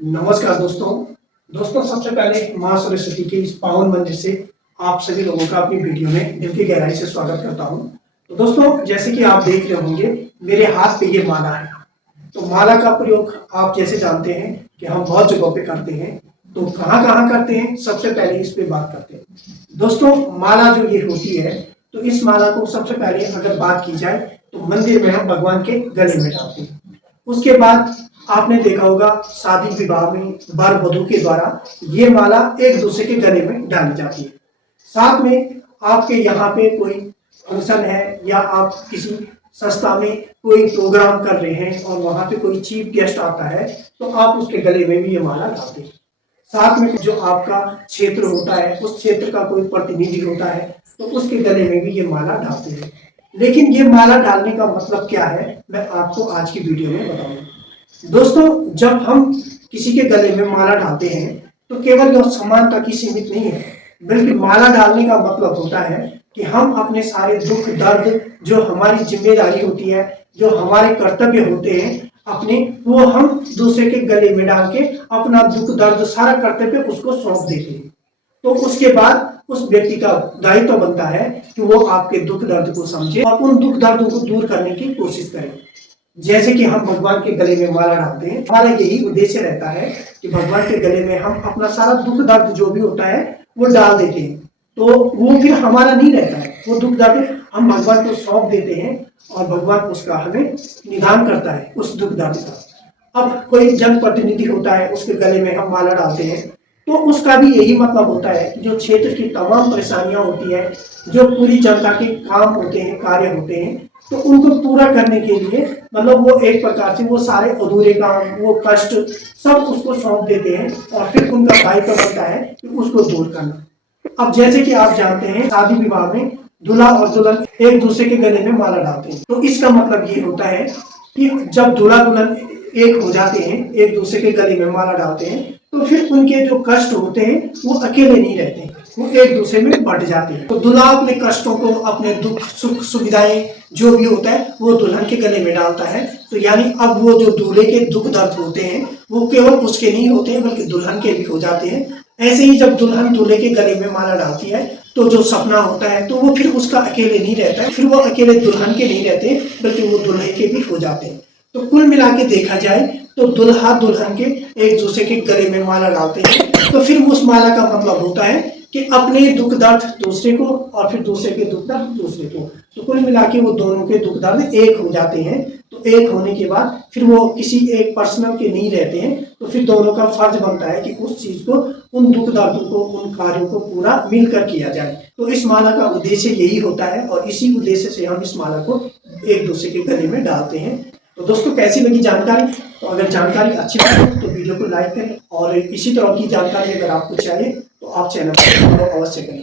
नमस्कार दोस्तों सबसे पहले माँ सरस्वती के इस पावन मंदिर से आप सभी लोगों का अपनी वीडियो में दिल की गहराई से स्वागत करता हूँ। तो दोस्तों जैसे कि आप देख रहे होंगे मेरे हाथ पे ये माला है। तो माला का प्रयोग आप जैसे जानते हैं कि हम बहुत जगहों पे करते हैं। तो कहाँ कहाँ करते हैं, सबसे पहले इस पे बात करते हैं। दोस्तों माला जो ये होती है, तो इस माला को सबसे पहले अगर बात की जाए तो मंदिर में हम भगवान के गले में डालते हैं। उसके बाद आपने देखा होगा शादी विवाह में वर वधू के द्वारा ये माला एक दूसरे के गले में डाली जाती है। साथ में आपके यहाँ पे कोई फंक्शन है या आप किसी संस्था में कोई प्रोग्राम कर रहे हैं और वहां पे कोई चीफ गेस्ट आता है तो आप उसके गले में भी ये माला डालते हैं। साथ में जो आपका क्षेत्र होता है, उस क्षेत्र का कोई प्रतिनिधि होता है तो उसके गले में भी ये माला डालते हैं। लेकिन ये माला डालने का मतलब क्या है, मैं आपको आज की वीडियो में बताऊंगा। दोस्तों जब हम किसी के गले में माला डालते हैं तो केवल यह सम्मान तक ही सीमित नहीं है, बल्कि माला डालने का मतलब होता है कि हम अपने सारे दुख दर्द, जो हमारी जिम्मेदारी होती है, जो हमारे कर्तव्य होते हैं अपने, वो हम दूसरे के गले में डाल के अपना दुख दर्द सारा कर्तव्य उसको सौंप देते हैं। तो उसके बाद उस व्यक्ति का दायित्व बनता है कि वो आपके दुख दर्द को समझे और उन दुख दर्दों को दूर करने की कोशिश करे। जैसे कि हम भगवान के गले में माला डालते हैं, हमारा यही उद्देश्य रहता है कि भगवान के गले में हम अपना सारा दुख दर्द जो भी होता है वो डाल देते हैं। तो वो फिर हमारा नहीं रहता है, वो दुख दर्द हम भगवान को सौंप देते हैं और भगवान उसका हमें निदान करता है उस दुख दर्द का। अब कोई जनप्रतिनिधि होता है, उसके गले में हम माला डालते हैं तो उसका भी यही मतलब होता है कि जो क्षेत्र की तमाम परेशानियां होती है, जो पूरी जनता के काम होते हैं, कार्य होते हैं, तो उनको पूरा करने के लिए मतलब वो एक प्रकार से वो सारे अधूरे काम, वो कष्ट सब उसको सौंप देते हैं और फिर उनका दायित्व बनता है कि उसको दूर करना। अब जैसे कि आप जानते हैं शादी विवाह में दूल्हा और दुल्हन एक दूसरे के गले में माला डालते हैं। तो इसका मतलब ये होता है कि जब दूल्हा दुल्हन एक हो जाते हैं, एक दूसरे के गले में माला डालते हैं, तो फिर उनके जो कष्ट होते हैं वो अकेले नहीं रहते हैं, वो एक दूसरे में बंट जाते हैं। तो दूल्हा अपने कष्टों को, अपने दुख सुख सुविधाएं जो भी होता है वो दुल्हन के गले में डालता है। तो यानी अब वो जो दूल्हे के दुख दर्द होते हैं वो केवल उसके नहीं होते हैं बल्कि दुल्हन के भी हो जाते हैं। ऐसे ही जब दुल्हन दूल्हे के गले में माला डालती है तो जो सपना होता है तो वो फिर उसका अकेले नहीं रहता है, फिर वो अकेले दुल्हन के नहीं रहते बल्कि वो दुल्हे के भी हो जाते हैं। तो कुल मिला के देखा जाए तो दुल्हा दुल्हन के एक दूसरे के गले में माला डालते हैं, तो फिर उस माला का मतलब होता है कि अपने दुख दर्द दूसरे को और फिर दूसरे के दुख दर्द दूसरे को। तो कुल मिला के वो दोनों के दुख दर्द एक हो जाते हैं। तो एक होने के बाद फिर वो किसी एक पर्सनल के नहीं रहते हैं, तो फिर दोनों का फर्ज बनता है कि उस चीज को, उन दुख दर्दों को, उन कार्यों को पूरा मिलकर किया जाए। तो इस माला का उद्देश्य यही होता है और इसी उद्देश्य से हम इस माला को एक दूसरे के गले में डालते हैं। तो दोस्तों कैसी लगी जानकारी? तो अगर जानकारी अच्छी लगे तो वीडियो को लाइक करें और इसी तरह की जानकारी अगर आपको चाहिए तो आप चैनल को फॉलो अवश्य करें।